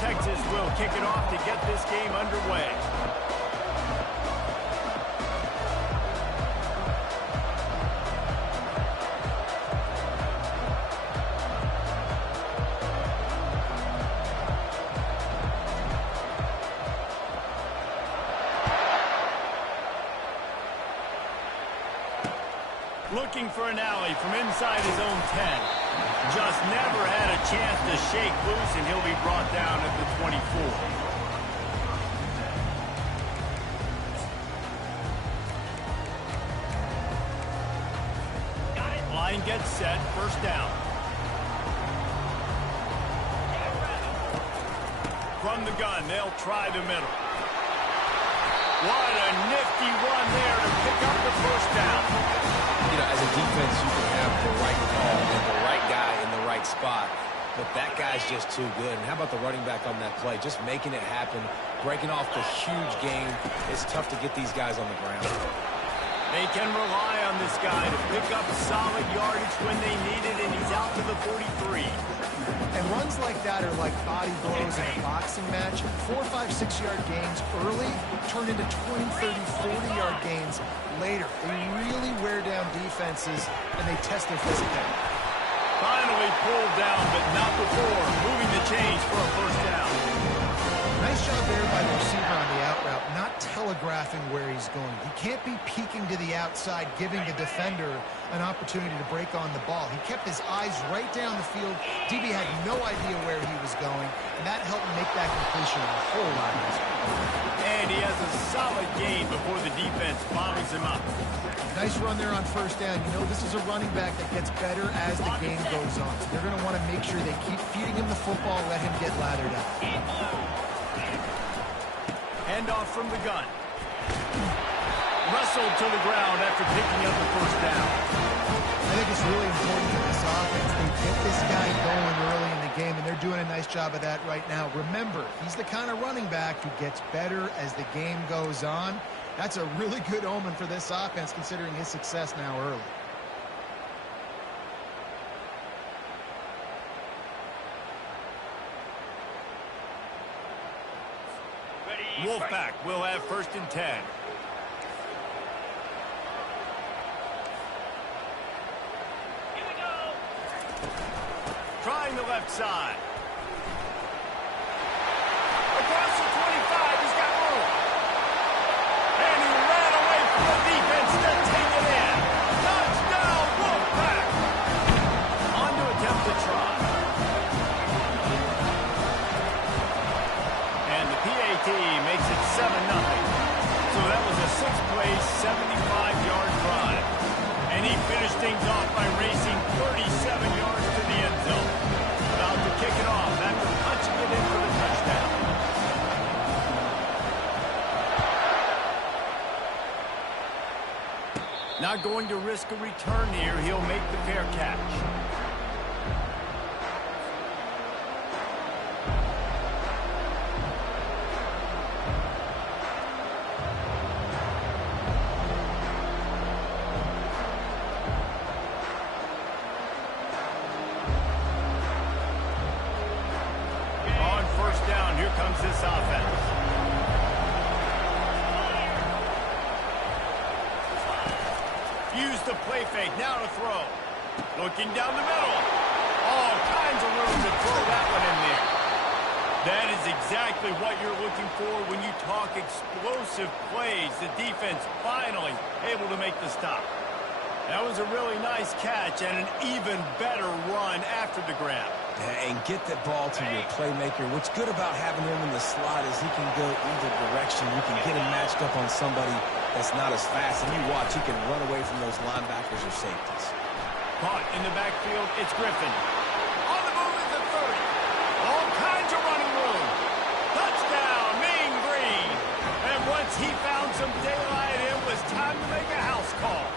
Texas will kick it off to get this game underway. Looking for an alley from inside his own 10. Just never had a chance to shake loose, and he'll be brought down at the 24. Line gets set, first down. From the gun, they'll try the middle. What a nifty run there to pick up the first down. You know, as a defense, you can have the right call and the right guy in the right spot, but that guy's just too good. And how about the running back on that play? Just making it happen, breaking off the huge game. It's tough to get these guys on the ground. They can rely on this guy to pick up solid yardage when they need it, and he's out to the 43. And runs like that are like body blows in a boxing match. 4, 5, 6-yard gains early turn into 20, 30, 40-yard gains later. They really wear down defenses, and they test their physicality. Finally pulled down, but not before. Moving the chains for a first down. Nice job there by the receiver on the out route, not telegraphing where he's going. He can't be peeking to the outside, giving the defender an opportunity to break on the ball. He kept his eyes right down the field. DB had no idea where he was going, and that helped make that completion a whole lot easier. And he has a solid gain before the defense bottles him up. Nice run there on first down. You know, this is a running back that gets better as the game goes on. So they're going to want to make sure they keep feeding him the football, let him get lathered up. Handoff from the gun. Wrestled to the ground after picking up the first down. I think it's really important for this offense. They get this guy going early in the game, and they're doing a nice job of that right now. Remember, he's the kind of running back who gets better as the game goes on. That's a really good omen for this offense, considering his success now early. Wolfpack will have first and 10. Here we go. Trying the left side. Across the 25, he's got room. And he ran away from the defense to take it in. Touchdown, Wolfpack. On to attempt the try. And the PAT makes it 7-0. So that was a 6-play, 75-yard drive. And he finished things off by racing 37 yards to the end zone. About to kick it off after punching it in for the touchdown. Not going to risk a return here. He'll make the fair catch. Here comes this offense. Use the play fake, now to throw. Looking down the middle. All kinds of room to throw that one in there. That is exactly what you're looking for when you talk explosive plays. The defense finally able to make the stop. That was a really nice catch and an even better run after the grab. And get that ball to your playmaker. What's good about having him in the slot is he can go either direction. You can get him matched up on somebody that's not as fast. And you watch, he can run away from those linebackers or safeties. Caught in the backfield, it's Griffin. On the move is the 30. All kinds of running room. Touchdown, Mean Green. And once he found some daylight, it was time to make a house call.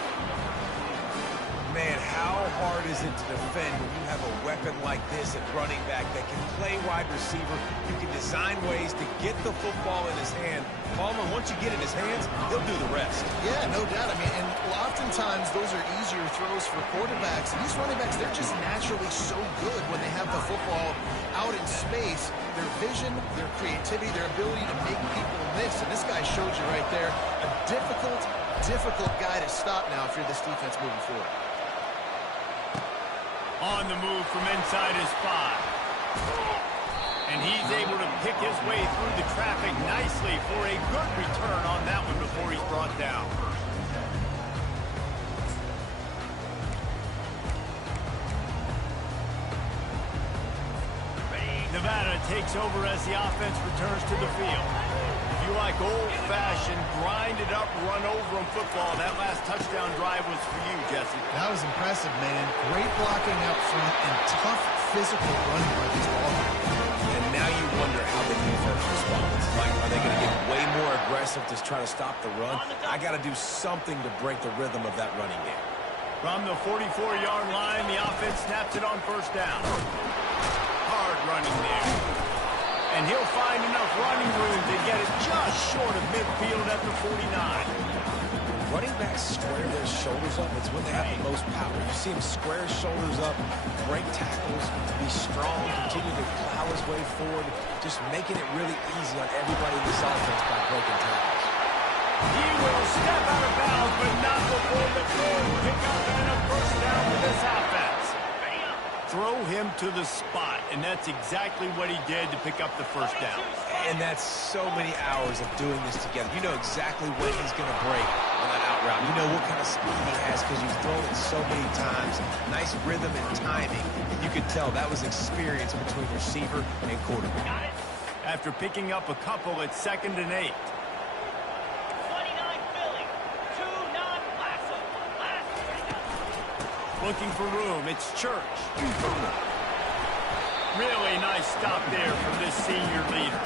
Man, how hard is it to defend when you have a weapon like this at running back that can play wide receiver? You can design ways to get the football in his hand. Ballman, once you get it in his hands, he'll do the rest. Yeah, no doubt. I mean, and oftentimes those are easier throws for quarterbacks. These running backs, they're just naturally so good when they have the football out in space. Their vision, their creativity, their ability to make people miss. And this guy showed you right there, a difficult guy to stop now if you're this defense moving forward. On the move from inside his 5. And he's able to pick his way through the traffic nicely for a good return on that one before he's brought down. Nevada takes over as the offense returns to the field. If you like old-fashioned, grind-it-up, run-over-'em football, that last touchdown drive was for you, Jesse. That was impressive, man. Great blocking up front and tough physical running by these ball guys. And now you wonder how the defense responds. Like, are they going to get way more aggressive to try to stop the run? I got to do something to break the rhythm of that running game. From the 44-yard line, the offense snaps it on first down. Hard running there. And he'll find enough running room to get it just short of midfield at the 49. Running backs square their shoulders up. It's when they have the most power. You see him square his shoulders up, break tackles, be strong, continue to plow his way forward, just making it really easy on everybody in this offense by breaking tackles. He will step out of bounds, but not before the throw. Pick up and a first down for this offense. Throw him to the spot, and that's exactly what he did to pick up the first down. And that's so many hours of doing this together. You know exactly when he's going to break on that out route. You know what kind of speed he has because you've thrown it so many times. Nice rhythm and timing. And you could tell that was experience between receiver and quarterback. After picking up a couple at 2nd and 8. 29 Philly. 2 non-pass. Looking for room. It's Church. Really nice stop there from this senior leader.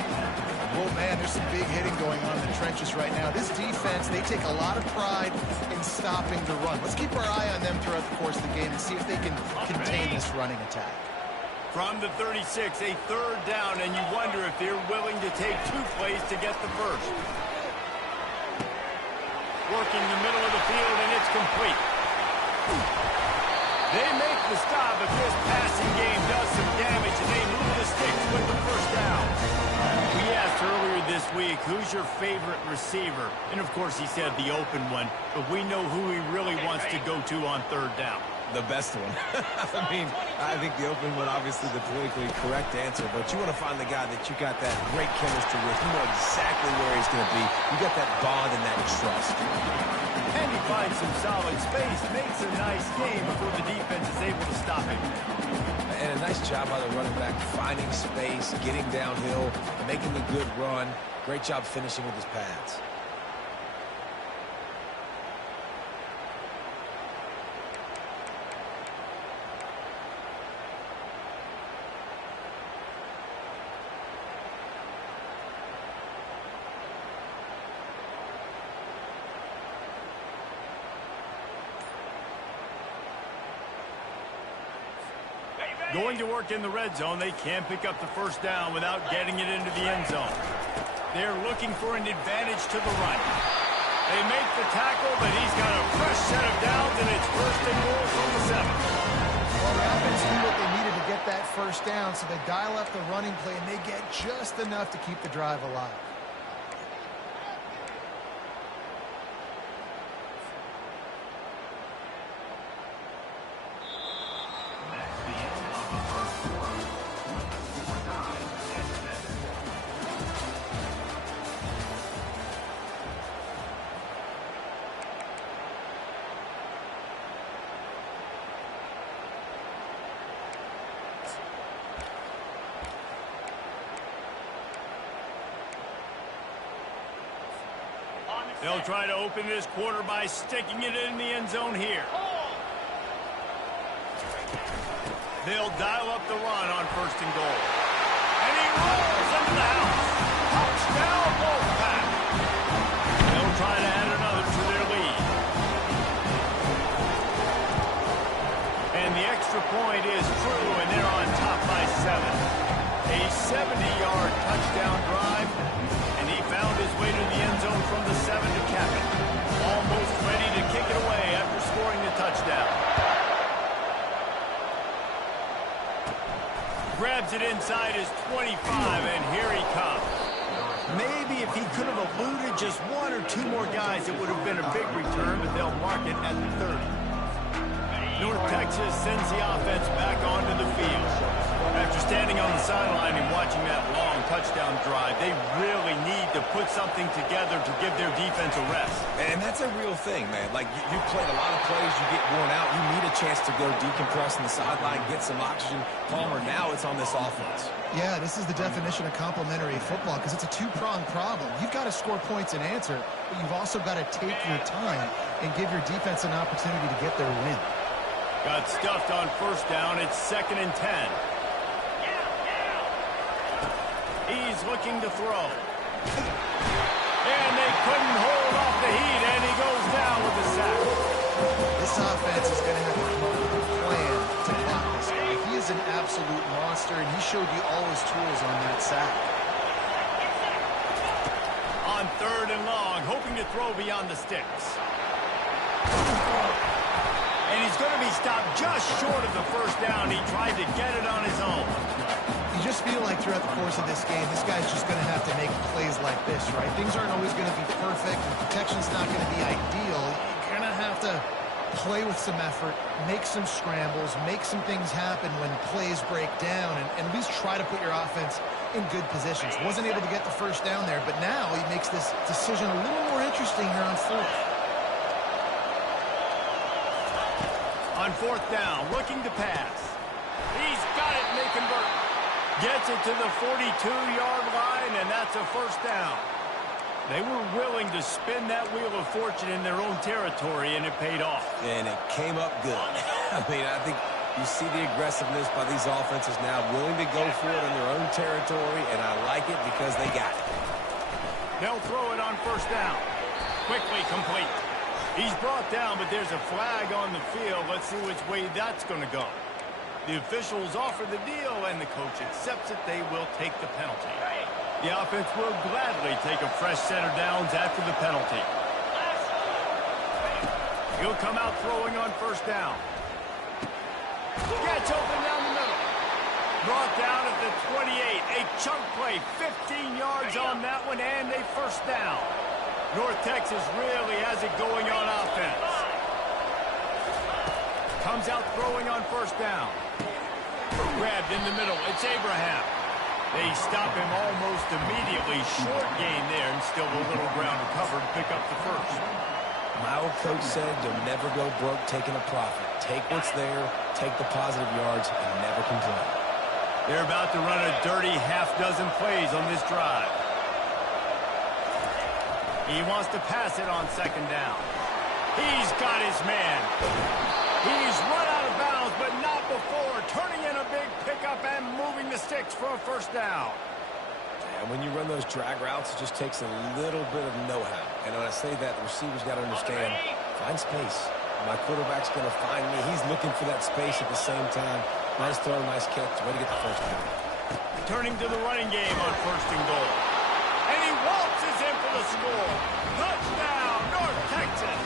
Oh, man, there's some big hitting going on in the trenches right now. This defense, they take a lot of pride in stopping the run. Let's keep our eye on them throughout the course of the game and see if they can contain this running attack. From the 36, a 3rd down, and you wonder if they're willing to take 2 plays to get the first. Working the middle of the field, and it's complete. They make the stop, but this passing game does some damage, and they move the sticks with the first down. We asked earlier this week, who's your favorite receiver? And, of course, he said the open one, but we know who he really wants to go to on 3rd down. The best one. I mean, I think the open one, obviously the politically correct answer, but you want to find the guy that you got that great chemistry with. You know exactly where he's going to be. You got that bond and that trust. And he finds some solid space, makes a nice game before the defense is able to stop him. And a nice job by the running back, finding space, getting downhill, making a good run. Great job finishing with his pads. Going to work in the red zone, they can't pick up the first down without getting it into the end zone. They're looking for an advantage to the right. They make the tackle, but he's got a fresh set of downs, and it's 1st and goal from the 7. Well, the offense knew what they needed to get that first down, so they dial up the running play, and they get just enough to keep the drive alive. They'll try to open this quarter by sticking it in the end zone here. They'll dial up the run on 1st and goal. And he rolls into the house. Touchdown, Wolfpack. They'll try to add another to their lead. And the extra point is true, and they're on top by 7. A 70-yard touchdown drive, and he found his way to the end zone from the 7 to cap it. Almost ready to kick it away after scoring the touchdown. Grabs it inside his 25, and here he comes. Maybe if he could have eluded just 1 or 2 more guys, it would have been a big return, but they'll mark it at the 30. North Texas sends the offense back onto the field. After standing on the sideline and watching that long touchdown drive, they really need to put something together to give their defense a rest. And that's a real thing, man. Like, you played a lot of plays, you get worn out, you need a chance to go decompress on the sideline, get some oxygen. Palmer, now it's on this offense. Yeah, this is the definition of complementary football because it's a two-pronged problem. You've got to score points and answer, but you've also got to take your time and give your defense an opportunity to get their win. Got stuffed on first down. It's 2nd and 10. He's looking to throw. And they couldn't hold off the heat, and he goes down with a sack. This offense is going to have to come up with a plan to block this guy. He is an absolute monster, and he showed you all his tools on that sack. On 3rd and long, hoping to throw beyond the sticks. And he's going to be stopped just short of the first down. He tried to get it on his own. You just feel like throughout the course of this game, this guy's just going to have to make plays like this, right? Things aren't always going to be perfect, and protection's not going to be ideal. You're going to have to play with some effort, make some scrambles, make some things happen when plays break down, and at least try to put your offense in good positions. Wasn't able to get the first down there, but now he makes this decision a little more interesting here on 4th. On 4th down, looking to pass. He's got it, and they convert. Gets it to the 42-yard line, and that's a first down. They were willing to spin that wheel of fortune in their own territory, and it paid off. And it came up good. I mean, I think you see the aggressiveness by these offenses now, willing to go for it in their own territory, and I like it because they got it. They'll throw it on first down. Quickly complete. He's brought down, but there's a flag on the field. Let's see which way that's going to go. The officials offer the deal, and the coach accepts it. They will take the penalty. The offense will gladly take a fresh set of downs after the penalty. He'll come out throwing on first down. Gets open down the middle. Brought down at the 28. A chunk play, 15 yards on that one, and a first down. North Texas really has it going on offense. Comes out throwing on first down. Grabbed in the middle. It's Abraham. They stop him almost immediately. Short gain there, and still a little ground to cover to pick up the first. My old coach said you'll never go broke taking a profit. Take what's there, take the positive yards, and never complain. They're about to run a dirty half-dozen plays on this drive. He wants to pass it on 2nd down. He's got his man. He's run out of bounds, but not before. Turning in a big pickup and moving the sticks for a first down. And when you run those drag routes, it just takes a little bit of know-how. And when I say that, the receiver's got to understand, find space. My quarterback's going to find me. He's looking for that space at the same time. Nice throw, nice catch. Way to get the first down. Turning to the running game on 1st and goal. And he waltzes in for the score. Touchdown, North Texas.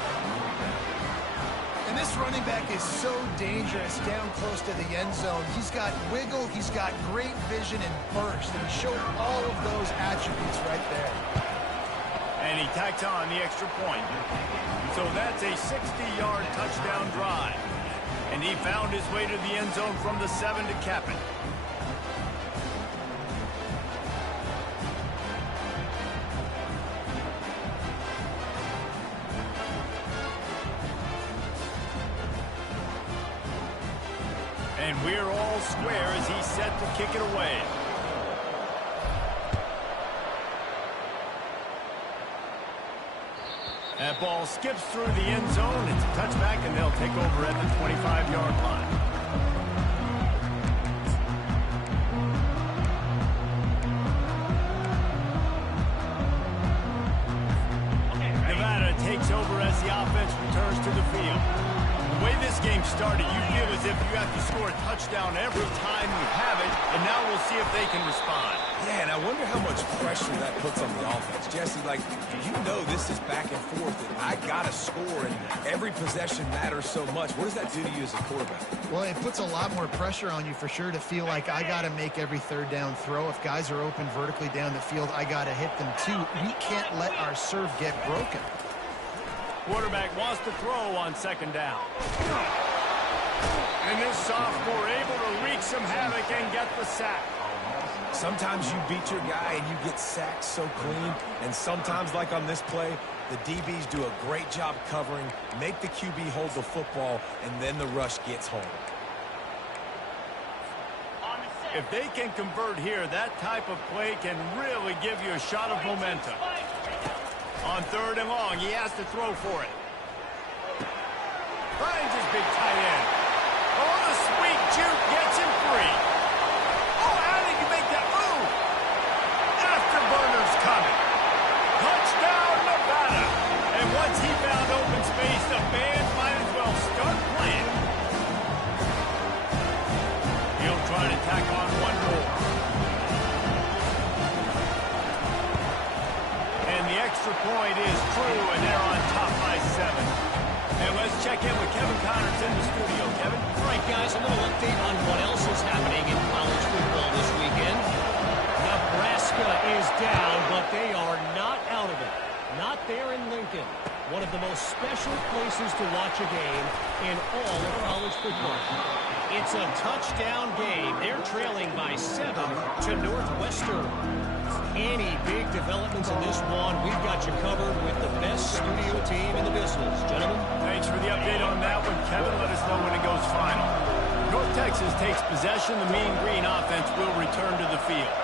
And this running back is so dangerous down close to the end zone. He's got wiggle, he's got great vision and burst, and he showed all of those attributes right there. And he tacks on the extra point. So that's a 60-yard touchdown drive. And he found his way to the end zone from the 7 to cap it. And we're all square as he's set to kick it away. That ball skips through the end zone. It's a touchback, and they'll take over at the 25-yard line. Nevada takes over as the offense returns to the field. The way this game started, started, you feel as if you have to score a touchdown every time you have it, and now we'll see if they can respond. Yeah, and I wonder how much pressure that puts on the offense. Jesse, like, you know this is back and forth, and I got to score, and every possession matters so much. What does that do to you as a quarterback? Well, it puts a lot more pressure on you for sure to feel like I got to make every third down throw. If guys are open vertically down the field, I got to hit them too. We can't let our serve get broken. Quarterback wants to throw on second down. And this sophomore able to wreak some havoc and get the sack. Sometimes you beat your guy and you get sacked so clean, and sometimes, like on this play, the DBs do a great job covering, make the QB hold the football, and then the rush gets home. If they can convert here, that type of play can really give you a shot of momentum. On third and long, he has to throw for it. Finds his big tight end. Oh, the sweet juke gets him free. Oh, how did you make that move? Afterburner's coming. Touchdown, Nevada. And once he found open space, the fans might as well start playing. He'll try to tack on one more. And the extra point is true, and they're on top by 7. And let's check in with Kevin Connors in the studio. Kevin? All right, guys, a little update on what else is happening in college football this weekend. Nebraska is down, but they are not out of it. Not there in Lincoln. One of the most special places to watch a game in all of college football. It's a touchdown game. They're trailing by 7 to Northwestern. Any big developments in this one, we've got you covered with the best studio team in the business. Gentlemen? Thanks for the update on that one, Kevin. Let us know when it goes final. North Texas takes possession. The Mean Green offense will return to the field.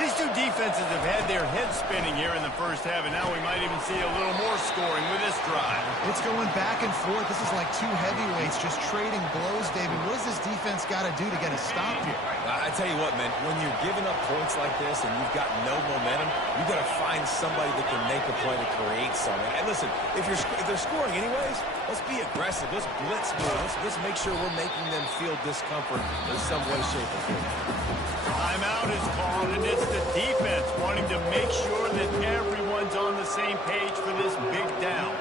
These two defenses have had their heads spinning here in the first half, and now we might even see a little more scoring with this drive. It's going back and forth. This is like two heavyweights just trading blows, David. What does this defense got to do to get a stop here? I tell you what, man, when you're giving up points like this and you've got no momentum, you've got to find somebody that can make a play to create something. And listen, if they're scoring anyways, let's be aggressive. Let's blitz more. Let's make sure we're making them feel discomfort in some way, shape, or form. Timeout is called, and it's the defense wanting to make sure that everyone's on the same page for this big down.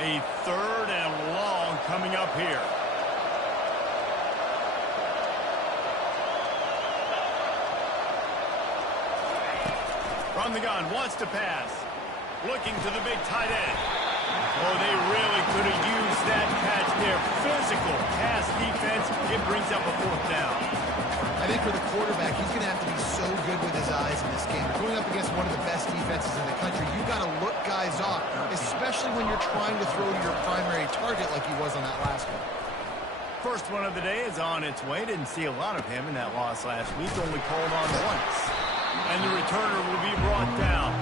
A third and long coming up here. From the gun, wants to pass. Looking to the big tight end. Oh, they really could have used that catch there. Physical pass defense. It brings up a fourth down. I think for the quarterback, he's going to have to be so good with his eyes in this game. Going up against one of the best defenses in the country, you've got to look guys off, especially when you're trying to throw to your primary target like he was on that last one. First one of the day is on its way. Didn't see a lot of him in that loss last week. Only called on once. And the returner will be brought down.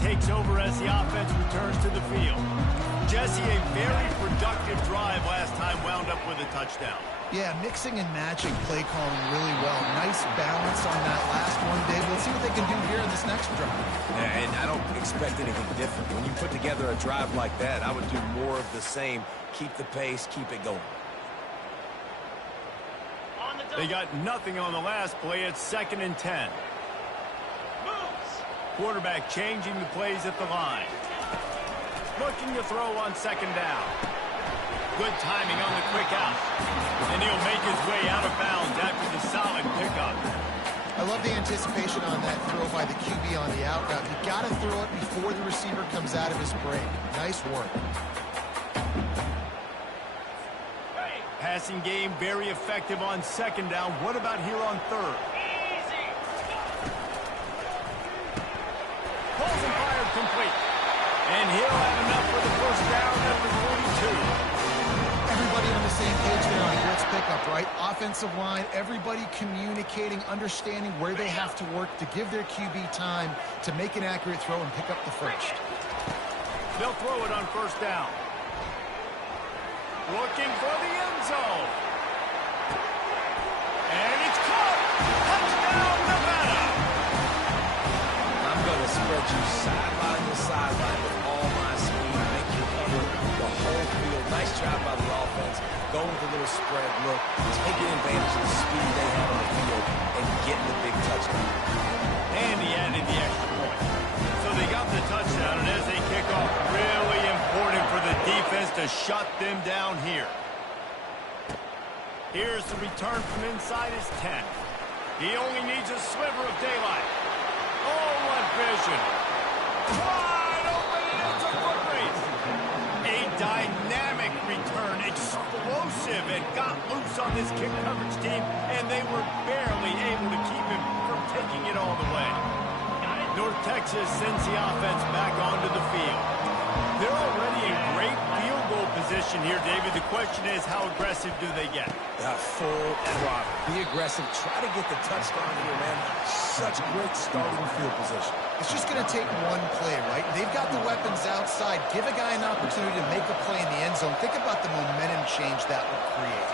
Takes over as the offense returns to the field. Jesse, a very productive drive last time, wound up with a touchdown. Yeah, mixing and matching play calling really well. Nice balance on that last one, Dave. Let's see what they can do here in this next drive. Yeah, and I don't expect anything different. When you put together a drive like that, I would do more of the same. Keep the pace, keep it going. They got nothing on the last play. It's 2nd and 10. Quarterback changing the plays at the line. Looking to throw on 2nd down. Good timing on the quick out. And he'll make his way out of bounds after the solid pickup. I love the anticipation on that throw by the QB on the out route. You got to throw it before the receiver comes out of his break. Nice work. Passing game very effective on 2nd down. What about here on 3rd? Pulls and fired complete. And he'll have enough for the first down at the 42. Everybody on the same page there on blitz pickup, right? Offensive line, everybody communicating, understanding where they have to work to give their QB time to make an accurate throw and pick up the first. They'll throw it on first down. Looking for the end zone. And it's caught. Touchdown, Nevada. I'm going to spread you sideline to sideline with all my speed, make you cover the whole field. Nice job by the offense, going with a little spread look, taking advantage of the speed they have on the field, and getting the big touchdown. And he added the extra point. So they got the touchdown, and as they kick off, really important for the defense to shut them down here. Here's the return from inside his 10. He only needs a sliver of daylight. Oh, what vision. Wide open, and it's a foot race. A dynamic return, explosive, and got loose on this kick coverage team, and they were barely able to keep him from taking it all the way. North Texas sends the offense back onto the field. They're already in great field goal position here, David. The question is, how aggressive do they get? Full throttle. Be aggressive. Try to get the touchdown here, man. Such great starting field position. It's just going to take one play, right? They've got the weapons outside. Give a guy an opportunity to make a play in the end zone. Think about the momentum change that would create.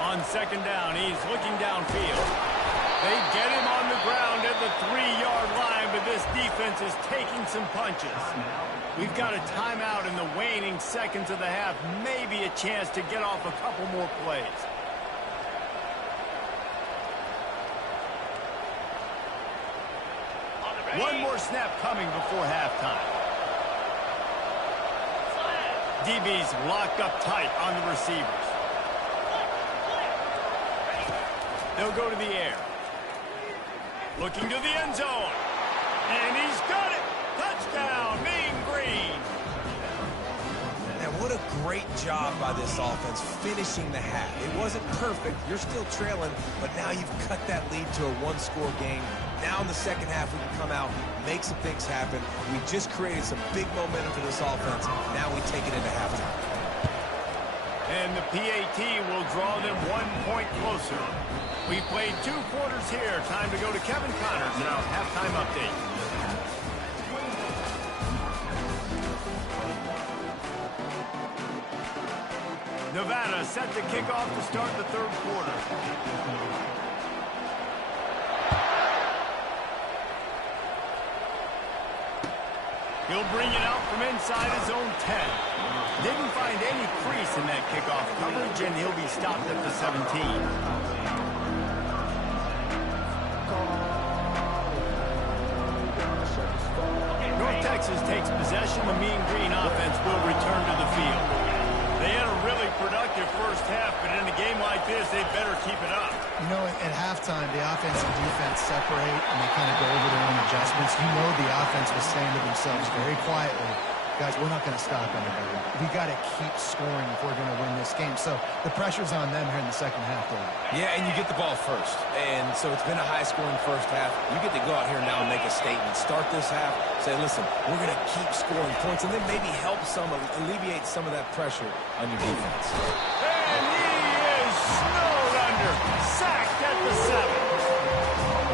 On second down, he's looking downfield. They get him on the ground at the 3-yard line, but this defense is taking some punches. We've got a timeout in the waning seconds of the half. Maybe a chance to get off a couple more plays. One more snap coming before halftime. DB's locked up tight on the receivers. They'll go to the air. Looking to the end zone. And he's got it. Touchdown, Mean Green. Now, what a great job by this offense finishing the half. It wasn't perfect. You're still trailing, but now you've cut that lead to a one-score game. Now in the second half, we can come out, make some things happen. We just created some big momentum for this offense. Now we take it into halftime. And the PAT will draw them 1 point closer. We played 2 quarters here. Time to go to Kevin Connors in our halftime update. Nevada set to kick off to start the third quarter. He'll bring it out from inside his own 10. Didn't find any crease in that kickoff coverage, and he'll be stopped at the 17. North Texas takes possession. The Mean Green offense will return to the field. They had a really productive first half, but in a game like this, they better keep it up. You know, at halftime, the offense and defense separate, and they kind of go over their own adjustments. You know the offense was saying to themselves very quietly, guys, we're not going to stop anybody. We got to keep scoring if we're going to win this game. So the pressure's on them here in the second half, David. Yeah, and you get the ball first. And so it's been a high-scoring first half. You get to go out here now and make a statement. Start this half, say, listen, we're going to keep scoring points, and then maybe help alleviate some of that pressure on your defense. And he is snowed under, sacked at the 7.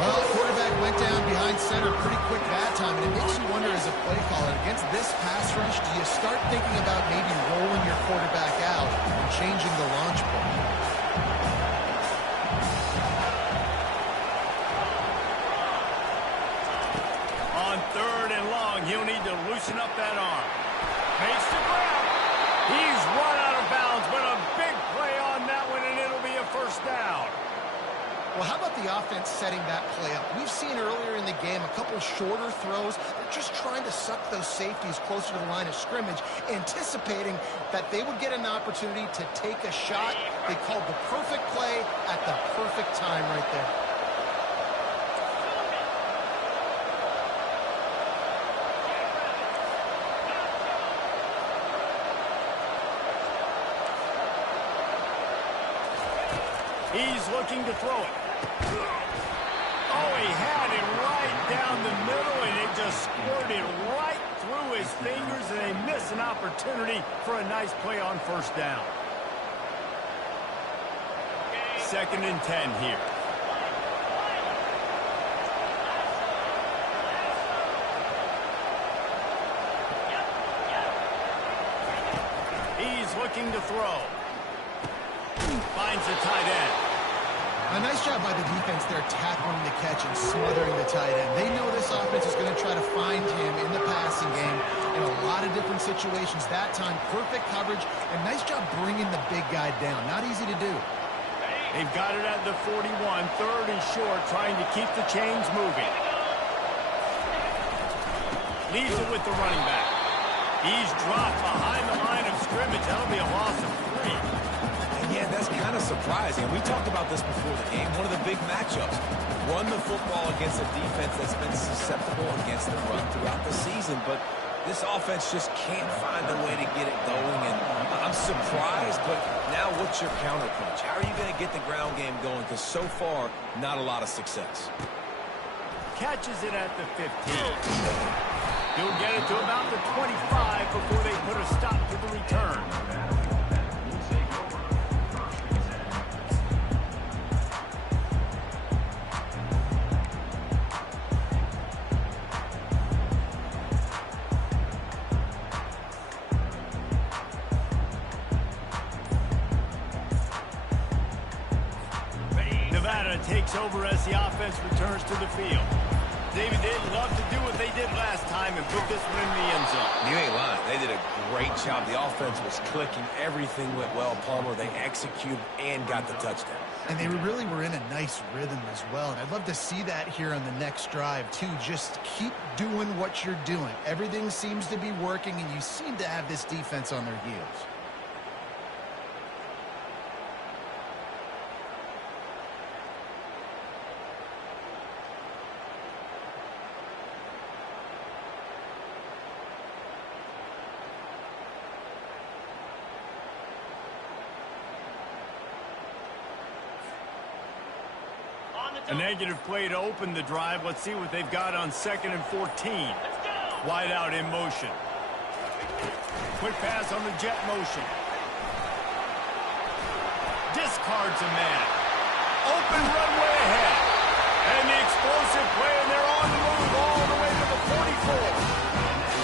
Well, the quarterback went down behind center pretty quick that time, and it makes you wonder as a play caller, against this pass rush, do you start thinking about maybe rolling your quarterback out and changing the launch point? On third and long, he'll need to loosen up that arm. Makes the grab. He's run out of bounds, but a big play on that one, and it'll be a first down. Well, how about the offense setting that play up? We've seen earlier in the game a couple shorter throws. They're just trying to suck those safeties closer to the line of scrimmage, anticipating that they would get an opportunity to take a shot. They called the perfect play at the perfect time right there. He's looking to throw it. Oh, he had it right down the middle, and it just squirted right through his fingers, and they miss an opportunity for a nice play on first down. 2nd and 10 here. He's looking to throw. Finds the tight end. A nice job by the defense there tackling the catch and smothering the tight end. They know this offense is going to try to find him in the passing game in a lot of different situations. That time, perfect coverage, and nice job bringing the big guy down. Not easy to do. They've got it at the 41, 3rd and short, trying to keep the chains moving. Leaves it with the running back. He's dropped behind the line of scrimmage. That'll be a loss of 3. Yeah, that's kind of surprising. We talked about this before the game. One of the big matchups. Run the football against a defense that's been susceptible against the run throughout the season. But this offense just can't find a way to get it going. And I'm surprised, but now what's your counterpunch? How are you going to get the ground game going? Because so far, not a lot of success. Catches it at the 15. He'll get it to about the 25 before they put a stop to the return. Takes over as the offense returns to the field. David, they'd love to do what they did last time and put this one in the end zone. You ain't lying. They did a great job. The offense was clicking. Everything went well. Palmer, they executed and got the touchdown. And they really were in a nice rhythm as well. And I'd love to see that here on the next drive, too. Just keep doing what you're doing. Everything seems to be working, and you seem to have this defense on their heels. A negative play to open the drive. Let's see what they've got on 2nd and 14. Wide out in motion. Quick pass on the jet motion. Discards a man. Open runway ahead. And the explosive play, and they're on the move all the way to the 44.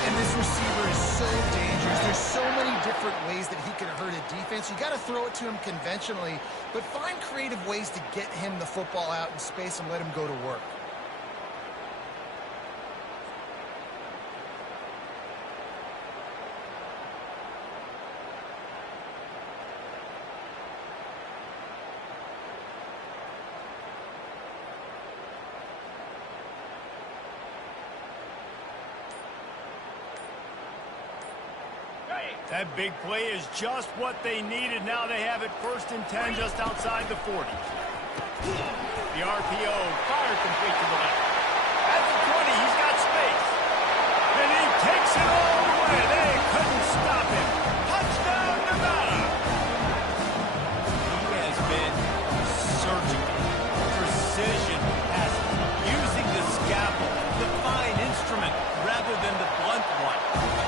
And this receiver is so dangerous. There's so many different ways that he can hurt a defense. You got to throw it to him conventionally, but find creative ways to get him the football out in space and let him go to work. That big play is just what they needed. Now they have it 1st and 10 just outside the 40. The RPO fired complete to the left. At the 20, he's got space. And he takes it all the way. They couldn't stop him. Touchdown, Nevada. He has been surgical. Precision passing. Using the scalpel, the fine instrument, rather than the blunt one.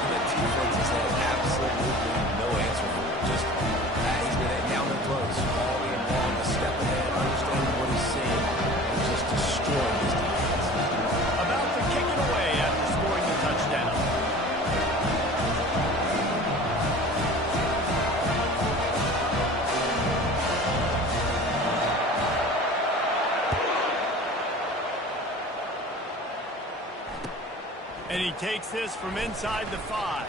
The defense has had absolutely no answer for it. Just he's been down and close all game long, a step ahead, understanding what he's seeing, and just destroying his defense. About to kick it away after scoring the touchdown. And he takes this from inside the 5.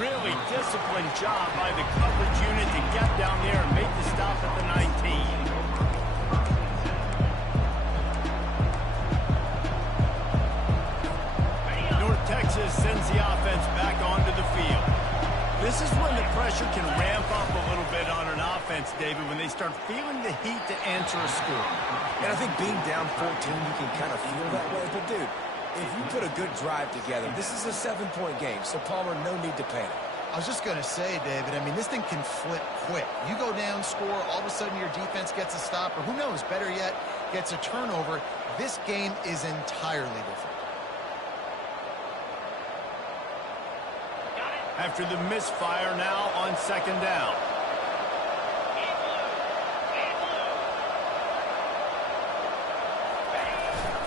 Really disciplined job by the coverage unit to get down there and make the stop at the 19. North Texas sends the offense back onto the field. This is when the pressure can ramp up a little bit on an offense, David, when they start feeling the heat to answer a score. And I think being down 14, you can kind of feel that way. But, dude, if you put a good drive together, this is a 7-point game, so Palmer, no need to panic. I was just going to say, David, I mean, this thing can flip quick. You go down, score, all of a sudden your defense gets a stop, or who knows, better yet, gets a turnover. This game is entirely different. After the misfire now on second down.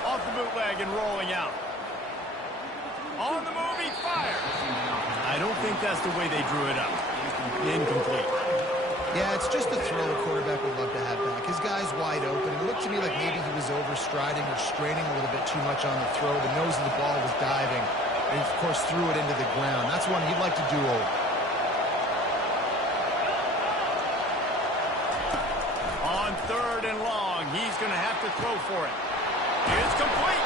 Off the bootleg and rolling out. On the move, he fires. I don't think that's the way they drew it up. Incomplete. Yeah, it's just a throw a quarterback would love to have back. His guy's wide open. It looked to me like maybe he was overstriding or straining a little bit too much on the throw. The nose of the ball was diving. And, of course, threw it into the ground. That's one he'd like to do over. On third and long, he's going to have to throw for it. It's complete.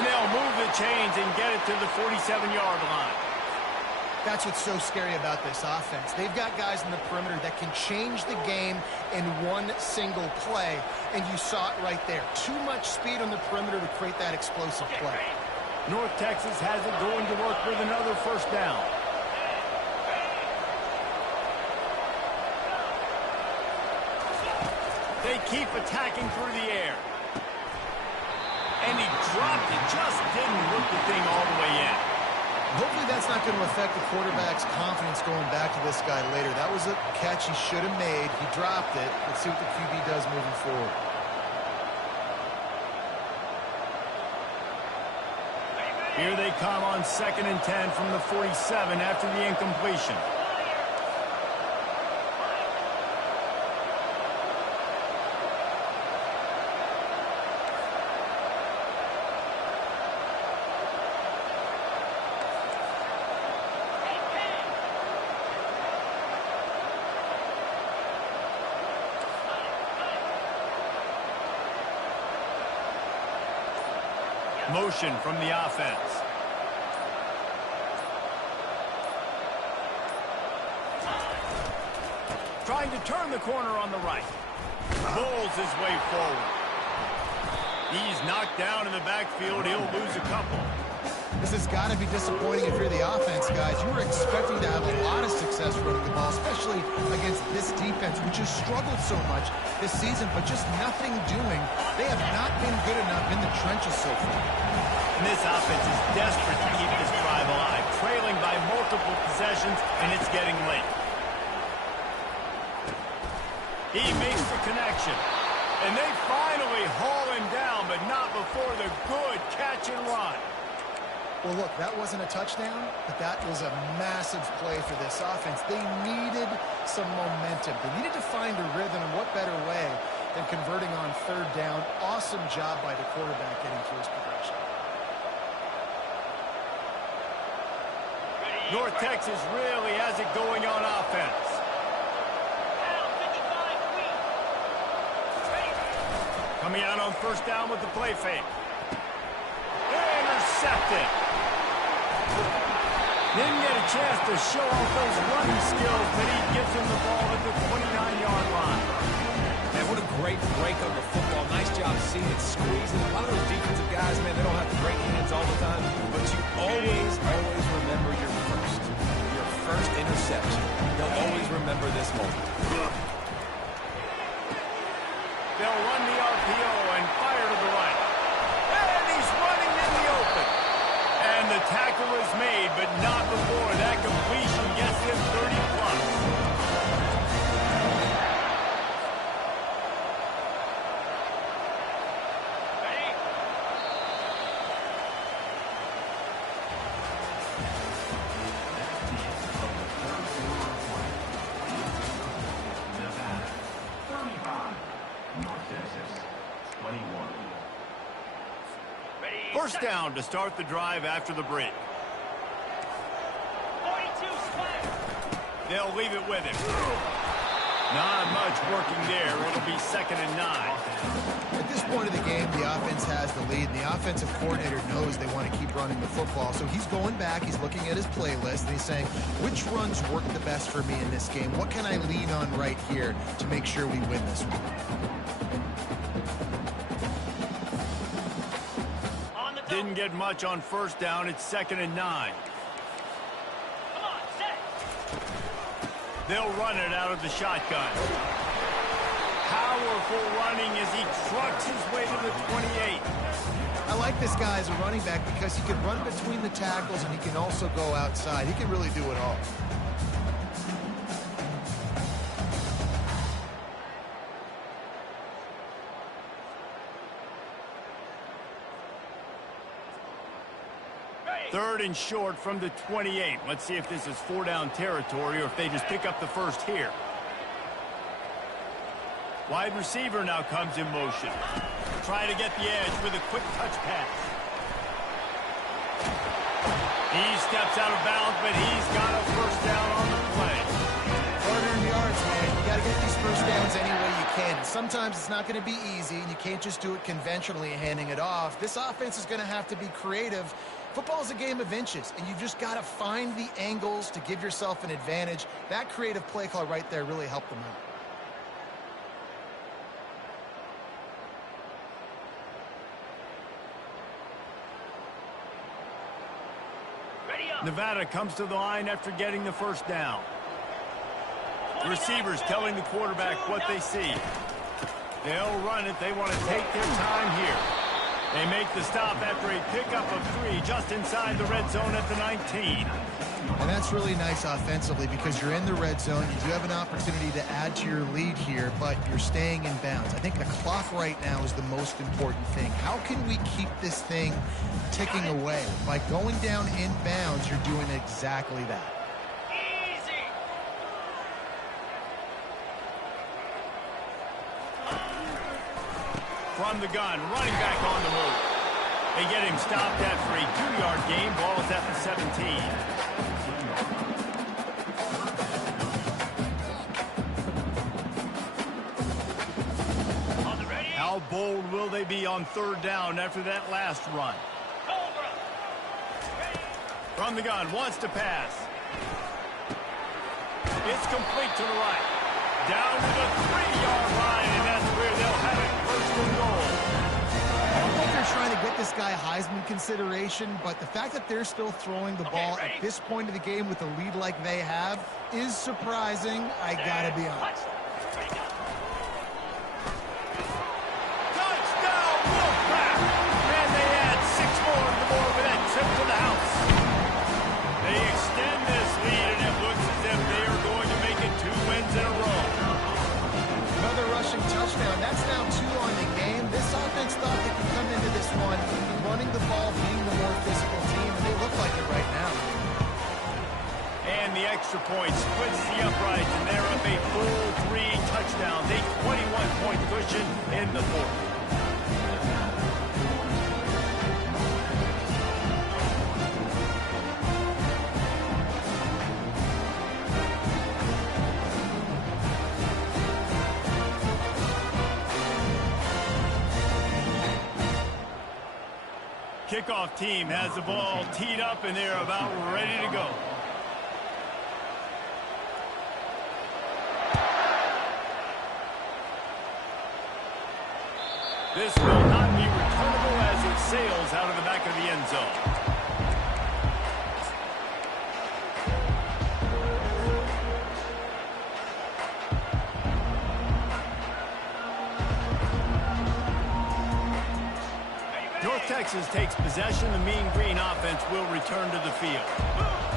And they'll move the chains and get it to the 47-yard line. That's what's so scary about this offense. They've got guys in the perimeter that can change the game in one single play, and you saw it right there. Too much speed on the perimeter to create that explosive play. North Texas has it going to work with another first down. They keep attacking through the air. And he dropped it, just didn't whip the thing all the way in. Hopefully that's not going to affect the quarterback's confidence going back to this guy later. That was a catch he should have made. He dropped it. Let's see what the QB does moving forward. Here they come on 2nd and 10 from the 47 after the incompletion. Motion from the offense. Trying to turn the corner on the right. Bowls his way forward. He's knocked down in the backfield. He'll lose a couple. This has got to be disappointing if you're the offense, guys. You were expecting to have a lot of success running the ball, especially against this defense, which has struggled so much this season, but just nothing doing. They have not been good enough in the trenches so far. And this offense is desperate to keep this drive alive, trailing by multiple possessions, and it's getting late. He makes the connection. And they finally haul him down, but not before the good catch and run. Well, look, that wasn't a touchdown, but that was a massive play for this offense. They needed some momentum. They needed to find a rhythm, and what better way than converting on third down. Awesome job by the quarterback getting through his progression. North Texas really has it going on offense. Coming out on first down with the play fake. Intercepted. Didn't get a chance to show off those running skills, but he gives him the ball at the 29-yard line. Man, what a great break of the football. Nice job seeing it squeezing. A lot of those defensive guys, man, they don't have great hands all the time, but you always remember your first interception. They'll always remember this moment. They'll run the RPO and fire to the right. And he's running in the open. And the tackle is made, but not before that completion gets him 30+. First down to start the drive after the break. 42 split. They'll leave it with him. Not much working there. It'll be 2nd and 9. At this point of the game, the offense has the lead, and the offensive coordinator knows they want to keep running the football. So he's going back, he's looking at his playlist, and he's saying, which runs work the best for me in this game? What can I lean on right here to make sure we win this one? Didn't get much on first down. It's 2nd and 9. Come on, set. They'll run it out of the shotgun. Powerful running as he trucks his way to the 28. I like this guy as a running back because he can run between the tackles and he can also go outside. He can really do it all. Third and short from the 28. Let's see if this is 4-down territory or if they just pick up the first here. Wide receiver now comes in motion. Trying to get the edge with a quick touch pass. He steps out of bounds, but he's got a first down on the play. 400 yards, man. You got to get these first downs any way you can. Sometimes it's not going to be easy, and you can't just do it conventionally handing it off. This offense is going to have to be creative. Football is a game of inches, and you've just got to find the angles to give yourself an advantage. That creative play call right there really helped them out. Nevada comes to the line after getting the first down. Receivers telling the quarterback what they see. They'll run it. They want to take their time here. They make the stop after a pickup of 3 just inside the red zone at the 19. And that's really nice offensively because you're in the red zone. You do have an opportunity to add to your lead here, but you're staying in bounds. I think the clock right now is the most important thing. How can we keep this thing ticking away? By going down in bounds, you're doing exactly that. Easy. From the gun, running back on the move. They get him stopped after a 2-yard gain. Ball is at the 17. How bold will they be on 3rd down after that last run? From the gun, wants to pass. It's complete to the right. Down to the 3-yard line, and that's where they'll have it, 1st and goal. I don't think they're trying to get this guy Heisman consideration, but the fact that they're still throwing the ball at this point of the game with a lead like they have is surprising. I gotta be honest. Touchdown, Wolfpack! And they add 6 more to the board with that trip to the house. They extend this lead, and it looks as if they are going to make it 2 wins in a row. Another rushing touchdown. That's now 2 on the game. This offense thought they could come into this one running the ball, being the more physical team, and they look like it right now. And the extra point splits the uprights, and they're up a full 3 touchdowns, a 21-point cushion in the 4th. Kickoff team has the ball teed up, and they're about ready to go. This will not be returnable as it sails out of the back of the end zone. North Texas takes possession. The Mean Green offense will return to the field.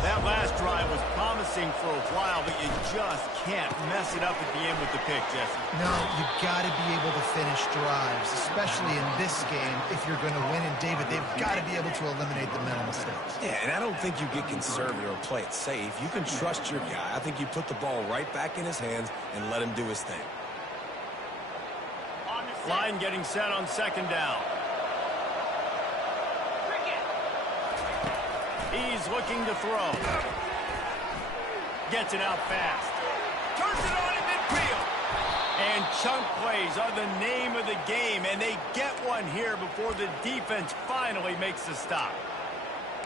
That last drive was promising for a while, but you just can't mess it up at the end with the pick, Jesse. No, you've got to be able to finish drives, especially in this game. If you're going to win, and David, they've got to be able to eliminate the mental mistakes. Yeah, and I don't think you get conservative or play it safe. You can trust your guy. I think you put the ball right back in his hands and let him do his thing. Line getting set on 2nd down. He's looking to throw. Gets it out fast. Turns it on in midfield. And chunk plays are the name of the game, and they get one here before the defense finally makes the stop.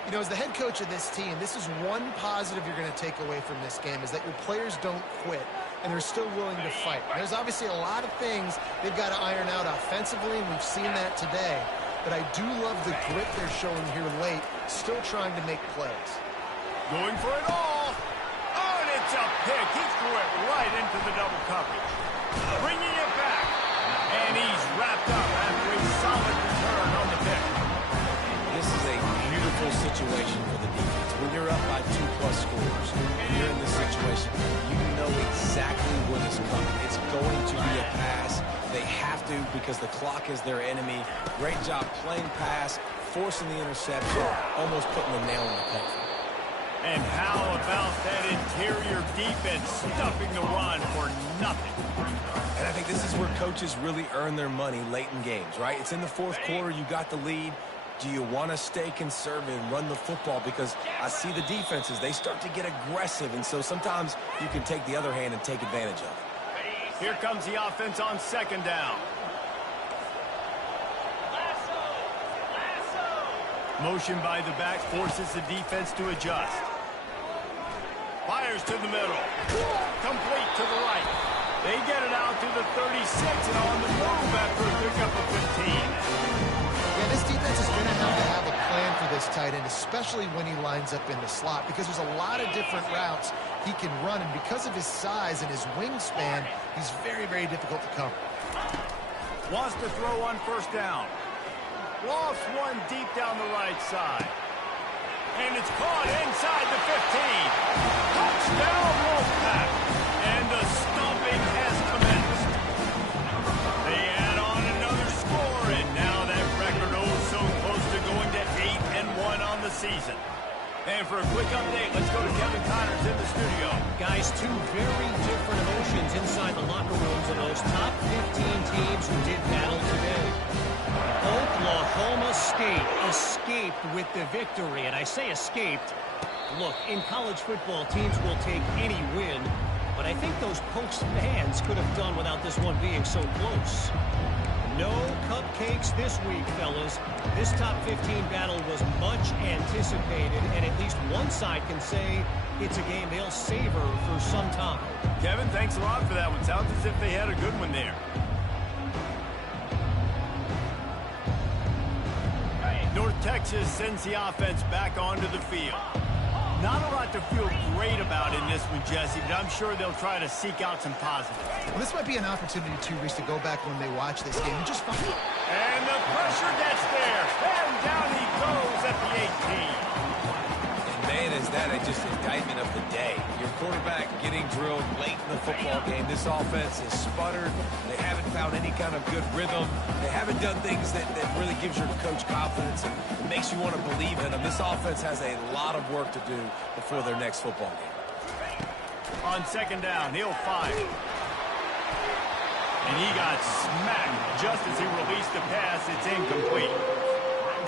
You know, as the head coach of this team, this is one positive you're going to take away from this game, is that your players don't quit, and they're still willing to fight. There's obviously a lot of things they've got to iron out offensively, and we've seen that today. But I do love the grit they're showing here late, still trying to make plays. Going for it all. Oh, and it's a pick. He threw it right into the double coverage. Bringing it back. And he's wrapped up after a solid return on the pick. is a beautiful situation for the defense. When you're up by 2+ scores and you're in this situation, you know exactly what is coming. It's going to be a pass. They have to because the clock is their enemy. Great job playing pass, forcing the interception, almost putting the nail in the coffin. And how about that interior defense stuffing the run for nothing? And I think this is where coaches really earn their money late in games, right? It's in the fourth quarter. You got the lead. Do you want to stay conservative and run the football? Because I see the defenses, they start to get aggressive, and so sometimes you can take the other hand and take advantage of it. Here comes the offense on second down. Motion by the back forces the defense to adjust. Fires to the middle. Complete to the right. They get it out to the 36 and on the move after a pickup of 15. Yeah, this defense is going to have a plan for this tight end, especially when he lines up in the slot, because there's a lot of different routes he can run, and because of his size and his wingspan, he's very, very difficult to cover. Wants to throw on first down. Lofts one deep down the right side. And it's caught inside the 15. Touchdown, Wolfpack. And the stomping has commenced. They add on another score, and now that record so close to going to 8-1 on the season. And for a quick update, let's go to Kevin Connors in the studio. Guys, two very different emotions inside the locker rooms of those top 15 teams who did battle today. Oklahoma State escaped with the victory, and I say escaped. Look, in college football, teams will take any win, but I think those Pokes fans could have done without this one being so close. No cupcakes this week, fellas. This top 15 battle was much anticipated, and at least one side can say it's a game they'll savor for some time. Kevin, thanks a lot for that one. Sounds as if they had a good one there. North Texas sends the offense back onto the field. Not a lot to feel great about in this one, Jesse, but I'm sure they'll try to seek out some positives. Well, this might be an opportunity, too, Reese, to go back when they watch this game and just find it. And the pressure gets there. And down he goes at the 18. And man, is that just indictment of the day. Your quarterback getting drilled late in the football game. This offense is sputtered. They haven't found any kind of good rhythm. They haven't done things that really gives your coach confidence and makes you want to believe in them. This offense has a lot of work to do before their next football game. On second down, he'll fire. And he got smacked just as he released the pass. It's incomplete.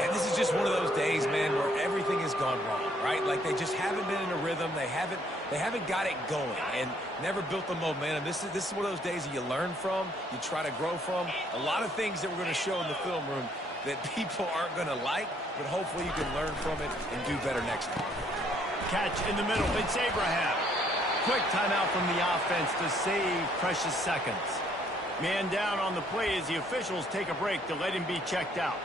And this is just one of those days, man, where everything has gone wrong, right? Like they just haven't been in a rhythm. They haven't got it going and never built the momentum. This is one of those days that you learn from, you try to grow from. A lot of things that we're going to show in the film room that people aren't going to like, but hopefully you can learn from it and do better next time. Catch in the middle. It's Abraham. Quick timeout from the offense to save precious seconds. Man down on the play as the officials take a break to let him be checked out.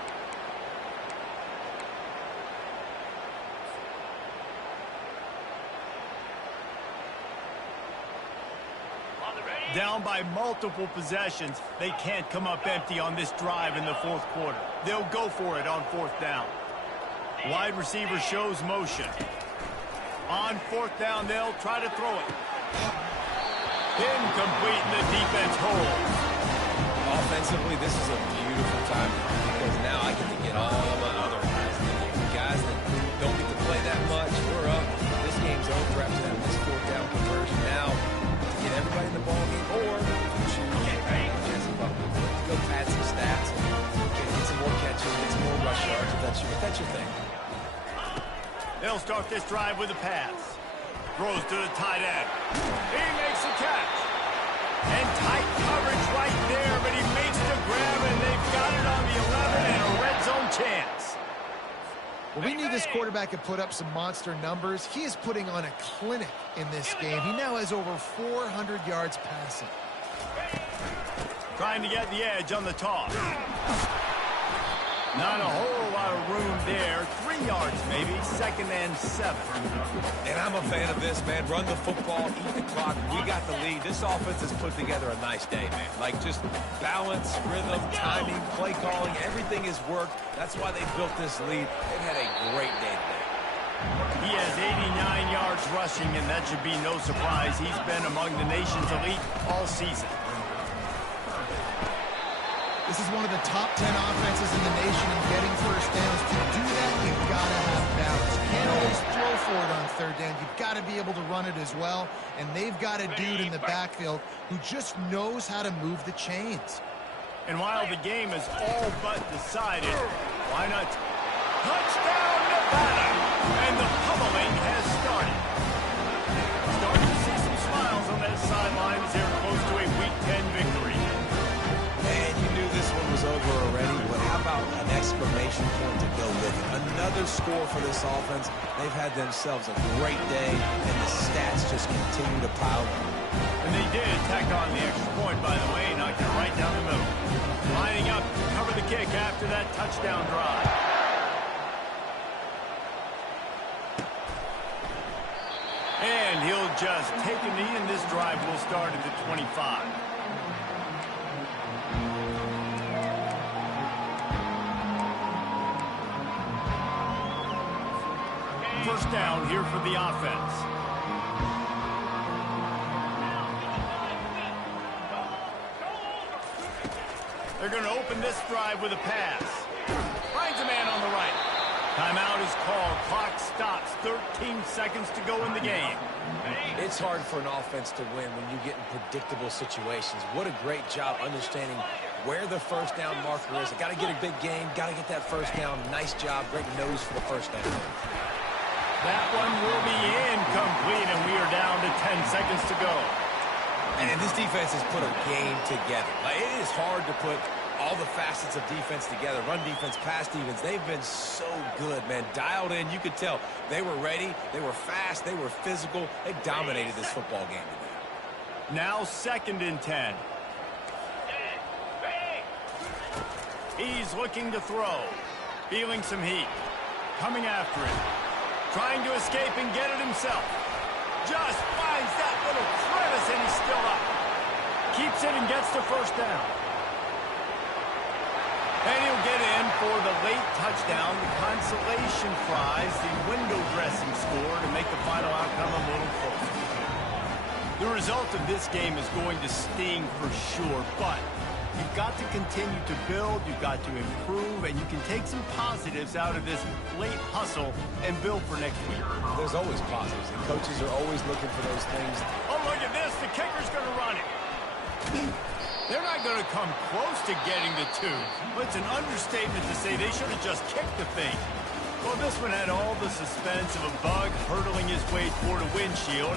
Down by multiple possessions, they can't come up empty on this drive in the fourth quarter. They'll go for it on fourth down. Wide receiver shows motion. On fourth down, they'll try to throw it. Incomplete, and the defense holds. Offensively, this is a beautiful time because now I get to get all my other guys in the game. Guys that don't get to play that much, we're up. This game's over after that this fourth down conversion. Now, to get everybody in the ball game, or if you choose, Jesse Buckley, go pad some stats and get some more catches, get some more rush yards if that's your thing. They'll start this drive with a pass. Throws to the tight end. He makes the catch. And tight coverage right there, but he makes the grab, and they've got it on the 11 and a red zone chance. Well, we knew this quarterback could put up some monster numbers. He is putting on a clinic in this game. He now has over 400 yards passing. Trying to get the edge on the toss. Not a whole lot of room there. 3 yards maybe, 2nd and 7. And I'm a fan of this, man. Run the football, eat the clock. We got the lead. This offense has put together a nice day, man. Like just balance, rhythm, timing, play calling, everything has worked. That's why they built this lead. They've had a great day today. He has 89 yards rushing, and that should be no surprise. He's been among the nation's elite all season. This is one of the top 10 offenses in the nation in getting first downs. To do that, you've got to have balance. You can't always throw for it on 3rd down. You've got to be able to run it as well. And they've got a dude in the backfield who just knows how to move the chains. And while the game is all but decided, why not? Touchdown, Nevada! And the pummeling has started. Starting to see some smiles on that sideline as they're close to a Week 10 victory. Man, you knew this one was over already, but how about an exclamation point to go with it? Another score for this offense. They've had themselves a great day, and the stats just continue to pile up. And they did tack on the extra point, by the way, knocked it right down the middle. Lining up to cover the kick after that touchdown drive. And he'll just take a knee, and this drive will start at the 25. First down here for the offense. They're going to open this drive with a pass. Finds a man on the right. Timeout is called. Clock stops. 13 seconds to go in the game. It's hard for an offense to win when you get in predictable situations. What a great job understanding where the first down marker is. Got to get a big gain. Got to get that first down. Nice job. Great nose for the first down. That one will be incomplete, and we are down to 10 seconds to go. And this defense has put a game together. Like, it is hard to put all the facets of defense together. Run defense, pass defense. They've been so good, man. Dialed in. You could tell they were ready. They were fast. They were physical. They dominated this football game today. Now 2nd and 10. He's looking to throw. Feeling some heat. Coming after it. Trying to escape and get it himself. Just finds that little crevice, and he's still up. Keeps it and gets the first down. And he'll get in for the late touchdown, the consolation prize, the window dressing score to make the final outcome a little closer. The result of this game is going to sting for sure, but you've got to continue to build, you've got to improve, and you can take some positives out of this late hustle and build for next week. There's always positives, and coaches are always looking for those things. Oh, look at this. The kicker's going to run it. They're not going to come close to getting the 2. But it's an understatement to say they should have just kicked the thing. Well, this one had all the suspense of a bug hurtling his way toward a windshield.